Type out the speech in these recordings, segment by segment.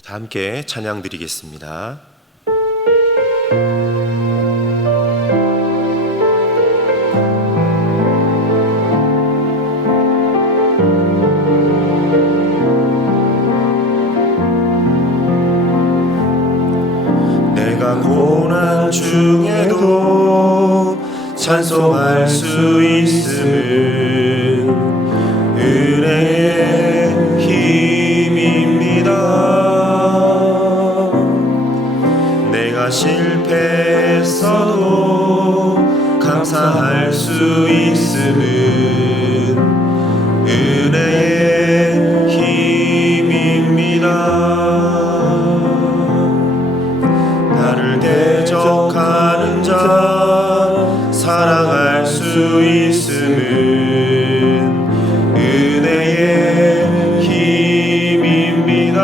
다 함께 찬양 드리겠습니다. 내가 고난 중에도 찬송할 수 있음은 은혜의 힘입니다. 내가 실패했어도 감사할 수 있음은 은혜의 힘입니다. 나를 대적하는 자 사랑할 수 있음은 은혜의 힘입니다.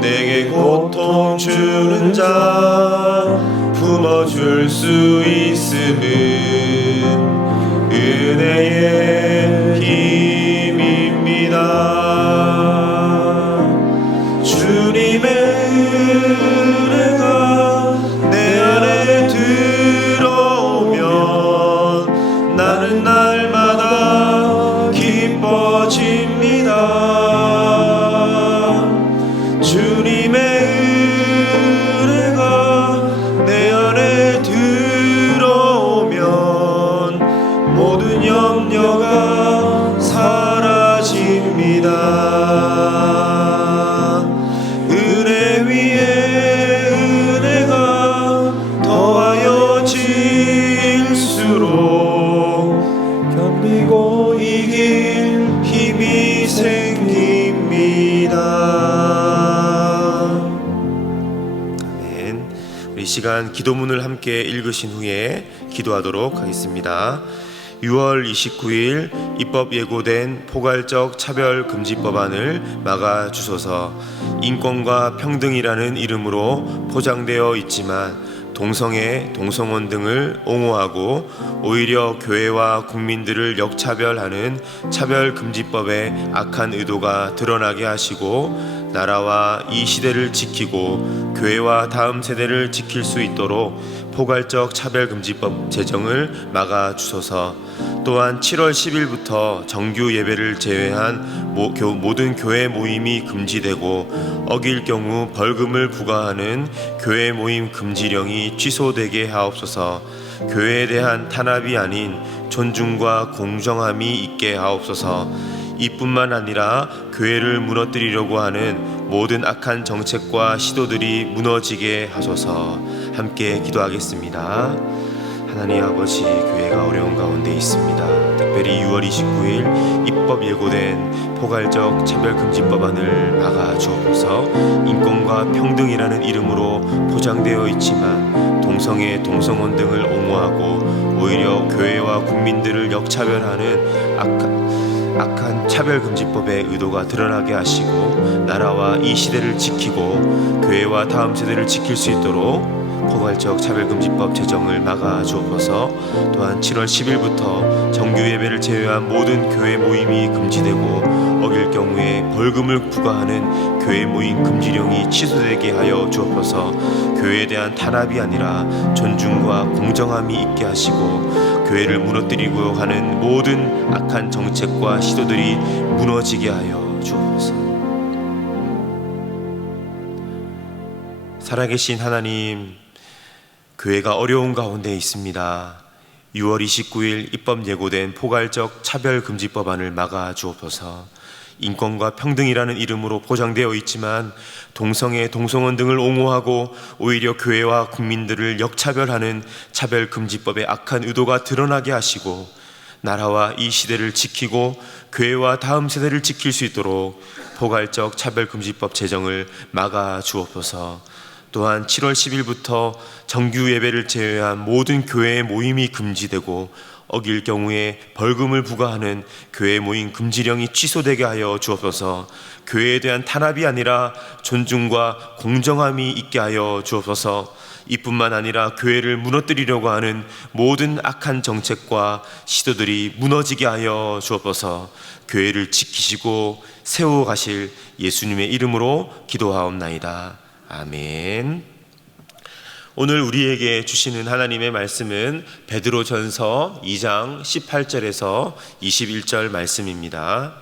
내게 고통 주는 자 품어줄 수 있음은 은혜의 힘입니다. 주님의 은혜가 내 안에 들어오면 나는 날마다 기뻐집니다. 주님의 은혜가 내 안에 들어오면 모든 염려가 사라집니다. 은혜 위에 은혜가 더하여 질수록 견디고 이길 힘이 생깁니다. 아멘. 우리 이 시간 기도문을 함께 읽으신 후에 기도하도록 하겠습니다. 6월 29일 입법 예고된 포괄적 차별금지법안을 막아주소서. 인권과 평등이라는 이름으로 포장되어 있지만 동성애, 동성혼 등을 옹호하고 오히려 교회와 국민들을 역차별하는 차별금지법의 악한 의도가 드러나게 하시고 나라와 이 시대를 지키고 교회와 다음 세대를 지킬 수 있도록 포괄적 차별금지법 제정을 막아주소서. 또한 7월 10일부터 정규 예배를 제외한 모든 교회 모임이 금지되고 어길 경우 벌금을 부과하는 교회 모임 금지령이 취소되게 하옵소서. 교회에 대한 탄압이 아닌 존중과 공정함이 있게 하옵소서. 이뿐만 아니라 교회를 무너뜨리려고 하는 모든 악한 정책과 시도들이 무너지게 하소서. 함께 기도하겠습니다. 하나님 아버지, 교회가 어려운 가운데 있습니다. 특별히 6월 29일 입법 예고된 포괄적 차별금지법안을 막아주옵소서. 인권과 평등이라는 이름으로 포장되어 있지만 동성애, 동성혼 등을 옹호하고 오히려 교회와 국민들을 역차별하는 악한 차별금지법의 의도가 드러나게 하시고 나라와 이 시대를 지키고 교회와 다음 세대를 지킬 수 있도록 포괄적 차별금지법 제정을 막아주옵소서. 또한 7월 10일부터 정규 예배를 제외한 모든 교회 모임이 금지되고 어길 경우에 벌금을 부과하는 교회 모임 금지령이 취소되게 하여 주옵소서. 교회에 대한 탄압이 아니라 존중과 공정함이 있게 하시고 교회를 무너뜨리고 하는 모든 악한 정책과 시도들이 무너지게 하여 주옵소서. 살아계신 하나님, 교회가 어려운 가운데 있습니다. 6월 29일 입법 예고된 포괄적 차별금지법안을 막아주옵소서. 인권과 평등이라는 이름으로 포장되어 있지만 동성애, 동성혼 등을 옹호하고 오히려 교회와 국민들을 역차별하는 차별금지법의 악한 의도가 드러나게 하시고 나라와 이 시대를 지키고 교회와 다음 세대를 지킬 수 있도록 포괄적 차별금지법 제정을 막아주옵소서. 또한 7월 10일부터 정규 예배를 제외한 모든 교회의 모임이 금지되고 어길 경우에 벌금을 부과하는 교회 모임 금지령이 취소되게 하여 주옵소서. 교회에 대한 탄압이 아니라 존중과 공정함이 있게 하여 주옵소서. 이뿐만 아니라 교회를 무너뜨리려고 하는 모든 악한 정책과 시도들이 무너지게 하여 주옵소서. 교회를 지키시고 세워가실 예수님의 이름으로 기도하옵나이다. 아멘. 오늘 우리에게 주시는 하나님의 말씀은 베드로전서 2장 18절에서 21절 말씀입니다.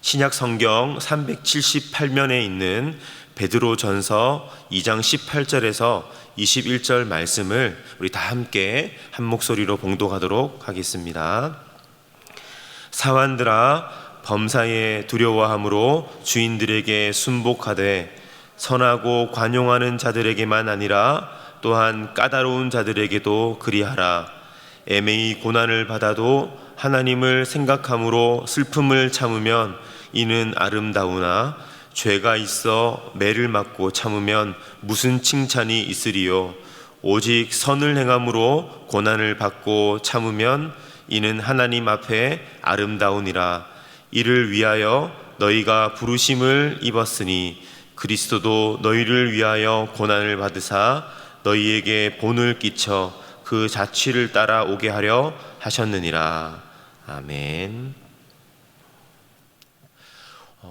신약 성경 378면에 있는 베드로전서 2장 18절에서 21절 말씀을 우리 다 함께 한 목소리로 봉독하도록 하겠습니다. 사환들아, 범사에 두려워함으로 주인들에게 순복하되 선하고 관용하는 자들에게만 아니라 또한 까다로운 자들에게도 그리하라. 애매히 고난을 받아도 하나님을 생각함으로 슬픔을 참으면 이는 아름다우나 죄가 있어 매를 맞고 참으면 무슨 칭찬이 있으리요. 오직 선을 행함으로 고난을 받고 참으면 이는 하나님 앞에 아름다우니라. 이를 위하여 너희가 부르심을 입었으니 그리스도도 너희를 위하여 고난을 받으사 너희에게 본을 끼쳐 그 자취를 따라오게 하려 하셨느니라. 아멘.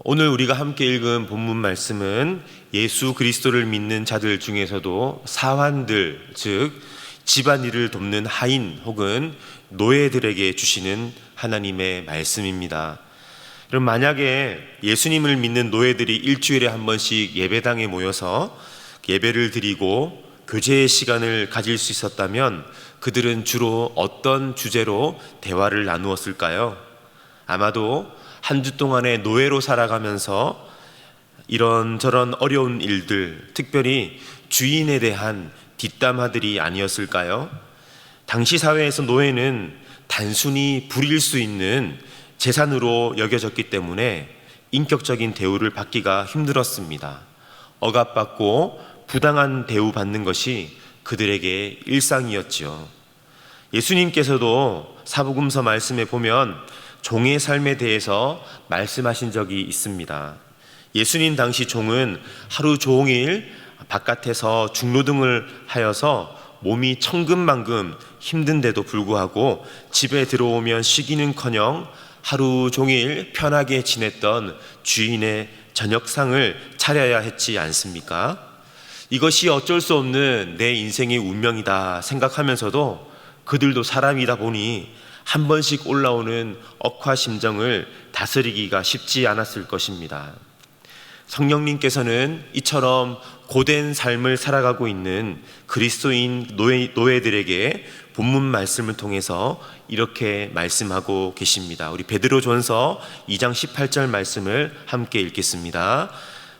오늘 우리가 함께 읽은 본문 말씀은 예수 그리스도를 믿는 자들 중에서도 사환들, 즉 집안일을 돕는 하인 혹은 노예들에게 주시는 하나님의 말씀입니다. 그럼 만약에 예수님을 믿는 노예들이 일주일에 한 번씩 예배당에 모여서 예배를 드리고 교제의 시간을 가질 수 있었다면 그들은 주로 어떤 주제로 대화를 나누었을까요? 아마도 한 주 동안의 노예로 살아가면서 이런저런 어려운 일들, 특별히 주인에 대한 뒷담화들이 아니었을까요? 당시 사회에서 노예는 단순히 부릴 수 있는 재산으로 여겨졌기 때문에 인격적인 대우를 받기가 힘들었습니다. 억압받고 부당한 대우 받는 것이 그들에게 일상이었지요. 예수님께서도 사복음서 말씀에 보면 종의 삶에 대해서 말씀하신 적이 있습니다. 예수님 당시 종은 하루 종일 바깥에서 중노동을 하여서 몸이 천근만근 힘든데도 불구하고 집에 들어오면 쉬기는커녕 하루 종일 편하게 지냈던 주인의 저녁상을 차려야 했지 않습니까? 이것이 어쩔 수 없는 내 인생의 운명이다 생각하면서도 그들도 사람이다 보니 한 번씩 올라오는 억하심정을 다스리기가 쉽지 않았을 것입니다. 성령님께서는 이처럼 고된 삶을 살아가고 있는 그리스도인 노예들에게 본문 말씀을 통해서 이렇게 말씀하고 계십니다. 우리 베드로전서 2장 18절 말씀을 함께 읽겠습니다.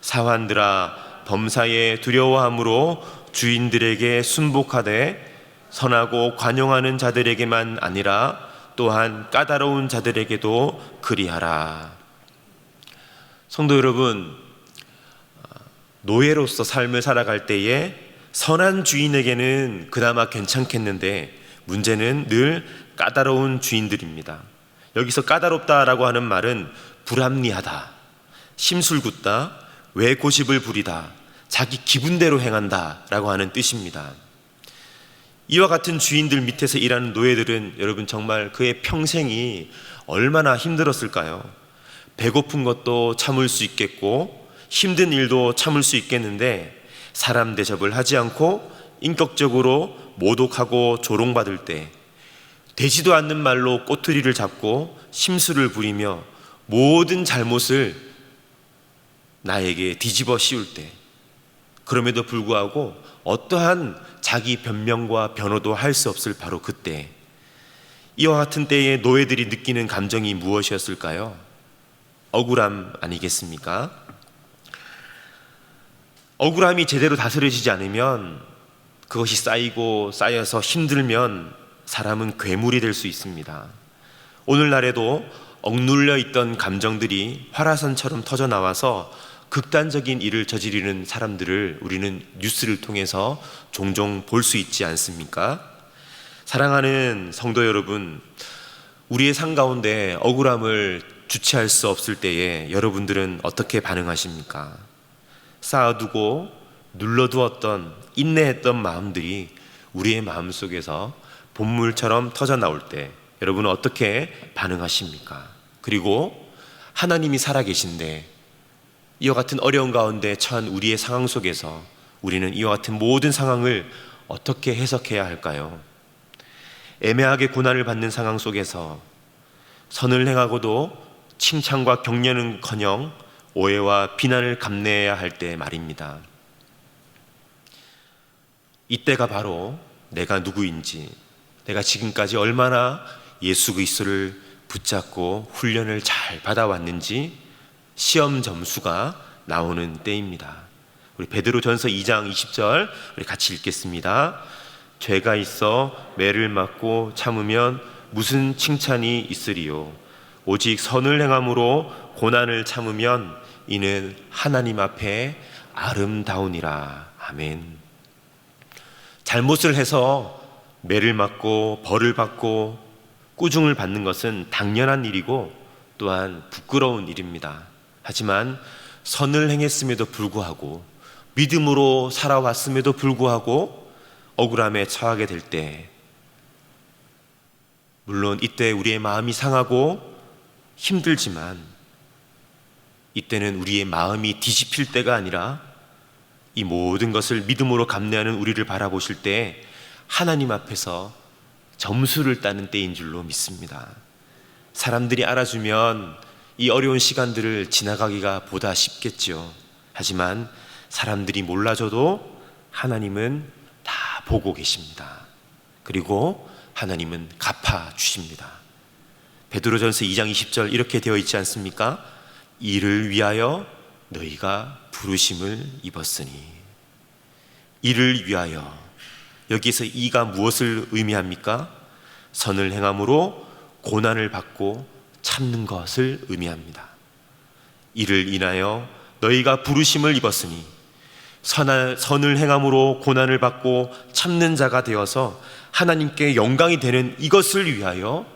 사환들아, 범사에 두려워함으로 주인들에게 순복하되 선하고 관용하는 자들에게만 아니라 또한 까다로운 자들에게도 그리하라. 성도 여러분, 노예로서 삶을 살아갈 때에 선한 주인에게는 그나마 괜찮겠는데 문제는 늘 까다로운 주인들입니다. 여기서 까다롭다라고 하는 말은 불합리하다, 심술궂다, 외고집을 부리다, 자기 기분대로 행한다 라고 하는 뜻입니다. 이와 같은 주인들 밑에서 일하는 노예들은 여러분 정말 그의 평생이 얼마나 힘들었을까요? 배고픈 것도 참을 수 있겠고 힘든 일도 참을 수 있겠는데 사람 대접을 하지 않고 인격적으로 모독하고 조롱받을 때, 되지도 않는 말로 꼬투리를 잡고 심술을 부리며 모든 잘못을 나에게 뒤집어 씌울 때, 그럼에도 불구하고 어떠한 자기 변명과 변호도 할 수 없을 바로 그때, 이와 같은 때에 노예들이 느끼는 감정이 무엇이었을까요? 억울함 아니겠습니까? 억울함이 제대로 다스려지지 않으면, 그것이 쌓이고 쌓여서 힘들면 사람은 괴물이 될 수 있습니다. 오늘날에도 억눌려 있던 감정들이 활화산처럼 터져나와서 극단적인 일을 저지르는 사람들을 우리는 뉴스를 통해서 종종 볼 수 있지 않습니까? 사랑하는 성도 여러분, 우리의 삶 가운데 억울함을 주체할 수 없을 때에 여러분들은 어떻게 반응하십니까? 쌓아두고 눌러두었던, 인내했던 마음들이 우리의 마음속에서 본물처럼 터져 나올 때 여러분은 어떻게 반응하십니까? 그리고 하나님이 살아계신데 이와 같은 어려운 가운데 처한 우리의 상황 속에서 우리는 이와 같은 모든 상황을 어떻게 해석해야 할까요? 애매하게 고난을 받는 상황 속에서 선을 행하고도 칭찬과 격려는커녕 오해와 비난을 감내해야 할 때 말입니다. 이때가 바로 내가 누구인지, 내가 지금까지 얼마나 예수 그리스도를 붙잡고 훈련을 잘 받아왔는지 시험 점수가 나오는 때입니다. 우리 베드로전서 2장 20절 우리 같이 읽겠습니다. 죄가 있어 매를 맞고 참으면 무슨 칭찬이 있으리요? 오직 선을 행함으로 고난을 참으면 이는 하나님 앞에 아름다우니라. 아멘. 잘못을 해서 매를 맞고 벌을 받고 꾸중을 받는 것은 당연한 일이고 또한 부끄러운 일입니다. 하지만 선을 행했음에도 불구하고 믿음으로 살아왔음에도 불구하고 억울함에 처하게 될 때, 물론 이때 우리의 마음이 상하고 힘들지만 이때는 우리의 마음이 뒤집힐 때가 아니라 이 모든 것을 믿음으로 감내하는 우리를 바라보실 때 하나님 앞에서 점수를 따는 때인 줄로 믿습니다. 사람들이 알아주면 이 어려운 시간들을 지나가기가 보다 쉽겠죠. 하지만 사람들이 몰라줘도 하나님은 다 보고 계십니다. 그리고 하나님은 갚아주십니다. 베드로전서 2장 20절 이렇게 되어 있지 않습니까? 이를 위하여 너희가 부르심을 입었으니. 이를 위하여, 여기서 이가 무엇을 의미합니까? 선을 행함으로 고난을 받고 참는 것을 의미합니다. 이를 인하여 너희가 부르심을 입었으니, 선을 행함으로 고난을 받고 참는 자가 되어서 하나님께 영광이 되는 이것을 위하여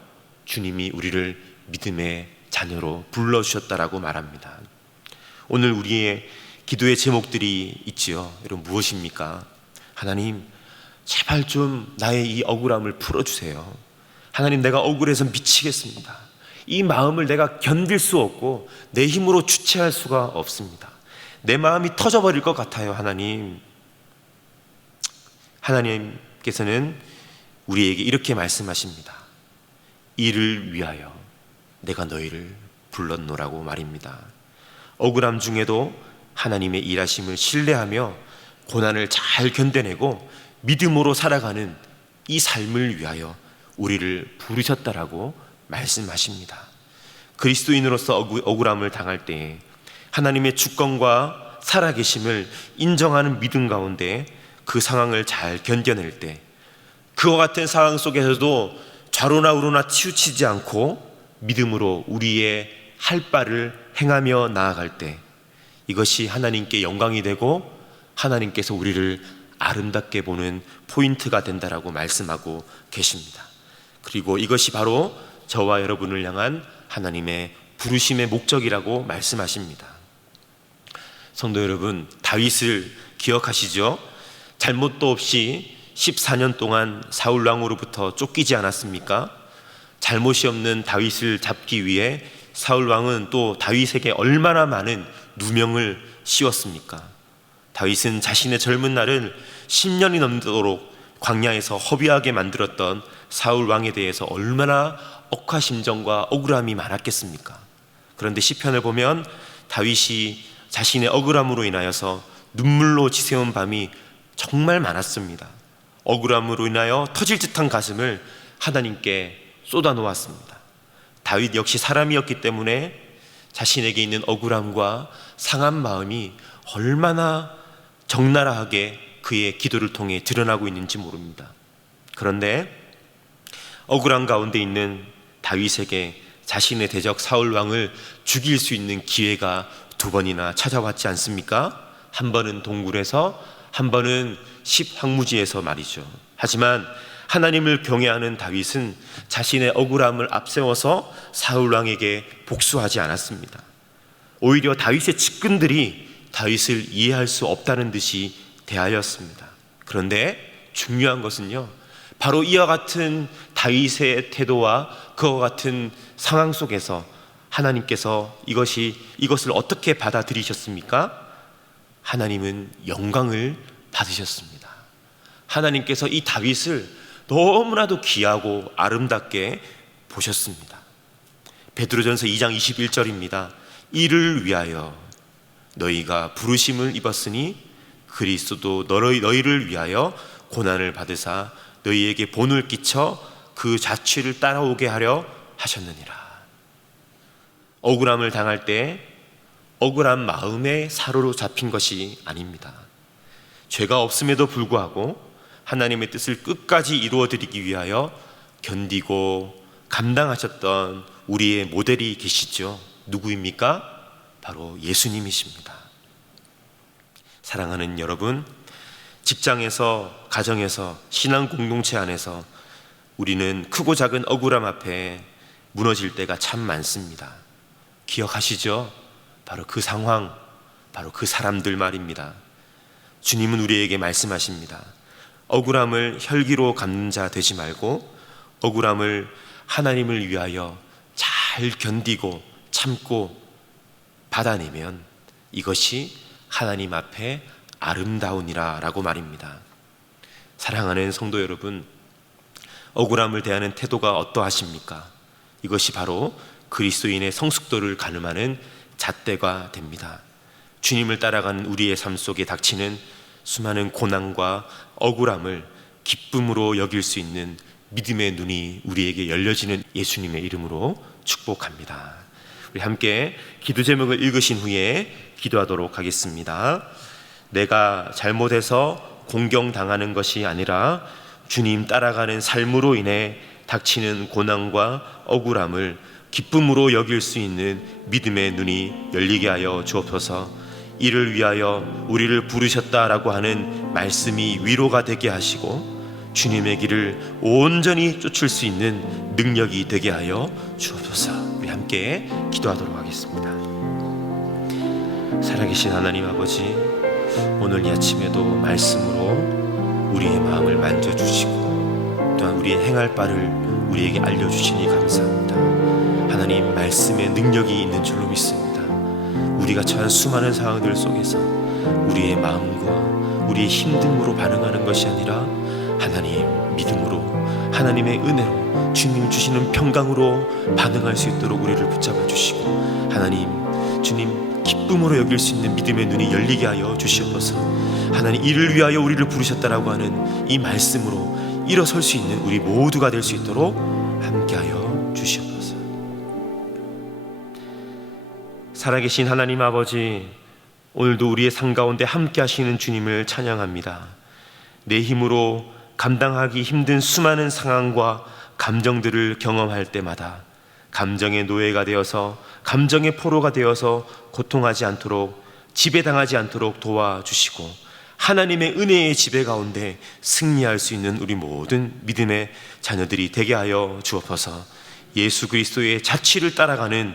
주님이 우리를 믿음의 자녀로 불러주셨다라고 말합니다. 오늘 우리의 기도의 제목들이 있지요. 여러분, 무엇입니까? 하나님, 제발 좀 나의 이 억울함을 풀어주세요. 하나님, 내가 억울해서 미치겠습니다. 이 마음을 내가 견딜 수 없고 내 힘으로 주체할 수가 없습니다. 내 마음이 터져버릴 것 같아요. 하나님께서는 우리에게 이렇게 말씀하십니다. 이를 위하여 내가 너희를 불렀노라고 말입니다. 억울함 중에도 하나님의 일하심을 신뢰하며 고난을 잘 견뎌내고 믿음으로 살아가는 이 삶을 위하여 우리를 부르셨다라고 말씀하십니다. 그리스도인으로서 억울함을 당할 때에 하나님의 주권과 살아계심을 인정하는 믿음 가운데 그 상황을 잘 견뎌낼 때, 그와 같은 상황 속에서도 좌로나 우로나 치우치지 않고 믿음으로 우리의 할 바를 행하며 나아갈 때, 이것이 하나님께 영광이 되고 하나님께서 우리를 아름답게 보는 포인트가 된다라고 말씀하고 계십니다. 그리고 이것이 바로 저와 여러분을 향한 하나님의 부르심의 목적이라고 말씀하십니다. 성도 여러분, 다윗을 기억하시죠? 잘못도 없이 14년 동안 사울 왕으로부터 쫓기지 않았습니까? 잘못이 없는 다윗을 잡기 위해 사울 왕은 또 다윗에게 얼마나 많은 누명을 씌웠습니까? 다윗은 자신의 젊은 날을 10년이 넘도록 광야에서 허비하게 만들었던 사울 왕에 대해서 얼마나 억하심정과 억울함이 많았겠습니까? 그런데 시편을 보면 다윗이 자신의 억울함으로 인하여서 눈물로 지새운 밤이 정말 많았습니다. 억울함으로 인하여 터질 듯한 가슴을 하나님께 쏟아놓았습니다. 다윗 역시 사람이었기 때문에 자신에게 있는 억울함과 상한 마음이 얼마나 적나라하게 그의 기도를 통해 드러나고 있는지 모릅니다. 그런데 억울한 가운데 있는 다윗에게 자신의 대적 사울 왕을 죽일 수 있는 기회가 2번이나 찾아왔지 않습니까? 한 번은 동굴에서, 한 번은 십황무지에서 말이죠. 하지만 하나님을 경외하는 다윗은 자신의 억울함을 앞세워서 사울 왕에게 복수하지 않았습니다. 오히려 다윗의 측근들이 다윗을 이해할 수 없다는 듯이 대하였습니다. 그런데 중요한 것은요, 바로 이와 같은 다윗의 태도와 그와 같은 상황 속에서 하나님께서 이것을 어떻게 받아들이셨습니까? 하나님은 영광을 받으셨습니다. 하나님께서 이 다윗을 너무나도 귀하고 아름답게 보셨습니다. 베드로전서 2장 21절입니다. 이를 위하여 너희가 부르심을 입었으니 그리스도도 너희를 위하여 고난을 받으사 너희에게 본을 끼쳐 그 자취를 따라오게 하려 하셨느니라. 억울함을 당할 때 억울한 마음에 사로로 잡힌 것이 아닙니다. 죄가 없음에도 불구하고 하나님의 뜻을 끝까지 이루어드리기 위하여 견디고 감당하셨던 우리의 모델이 계시죠. 누구입니까? 바로 예수님이십니다. 사랑하는 여러분, 직장에서, 가정에서, 신앙 공동체 안에서 우리는 크고 작은 억울함 앞에 무너질 때가 참 많습니다. 기억하시죠? 바로 그 상황, 바로 그 사람들 말입니다. 주님은 우리에게 말씀하십니다. 억울함을 혈기로 갚는 자 되지 말고 억울함을 하나님을 위하여 잘 견디고 참고 받아내면 이것이 하나님 앞에 아름다우니라 라고 말입니다. 사랑하는 성도 여러분, 억울함을 대하는 태도가 어떠하십니까? 이것이 바로 그리스도인의 성숙도를 가늠하는 잣대가 됩니다. 주님을 따라가는 우리의 삶 속에 닥치는 수많은 고난과 억울함을 기쁨으로 여길 수 있는 믿음의 눈이 우리에게 열려지는 예수님의 이름으로 축복합니다. 우리 함께 기도 제목을 읽으신 후에 기도하도록 하겠습니다. 내가 잘못해서 공경당하는 것이 아니라 주님 따라가는 삶으로 인해 닥치는 고난과 억울함을 기쁨으로 여길 수 있는 믿음의 눈이 열리게 하여 주옵소서. 이를 위하여 우리를 부르셨다라고 하는 말씀이 위로가 되게 하시고 주님의 길을 온전히 쫓을 수 있는 능력이 되게 하여 주옵소서. 우리 함께 기도하도록 하겠습니다. 살아계신 하나님 아버지, 오늘 이 아침에도 말씀으로 우리의 마음을 만져주시고 또한 우리의 행할 바를 우리에게 알려주시니 감사합니다. 하나님, 말씀의 능력이 있는 줄로 믿습니다. 우리가 처한 수많은 상황들 속에서 우리의 마음과 우리의 힘듦으로 반응하는 것이 아니라 하나님 믿음으로, 하나님의 은혜로, 주님 주시는 평강으로 반응할 수 있도록 우리를 붙잡아 주시고 하나님, 주님 기쁨으로 여길 수 있는 믿음의 눈이 열리게 하여 주시옵소서. 하나님, 이를 위하여 우리를 부르셨다라고 하는 이 말씀으로 일어설 수 있는 우리 모두가 될 수 있도록 함께하여 주시옵소서. 살아계신 하나님 아버지, 오늘도 우리의 삶 가운데 함께 하시는 주님을 찬양합니다. 내 힘으로 감당하기 힘든 수많은 상황과 감정들을 경험할 때마다 감정의 노예가 되어서, 감정의 포로가 되어서 고통하지 않도록, 지배당하지 않도록 도와주시고 하나님의 은혜의 지배 가운데 승리할 수 있는 우리 모든 믿음의 자녀들이 되게 하여 주옵소서. 예수 그리스도의 자취를 따라가는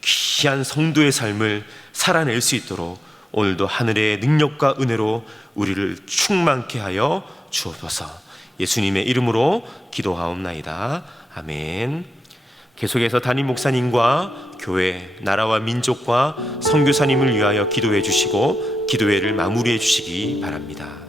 귀한 성도의 삶을 살아낼 수 있도록 오늘도 하늘의 능력과 은혜로 우리를 충만케 하여 주옵소서. 예수님의 이름으로 기도하옵나이다. 아멘. 계속해서 담임 목사님과 교회, 나라와 민족과 선교사님을 위하여 기도해 주시고 기도회를 마무리해 주시기 바랍니다.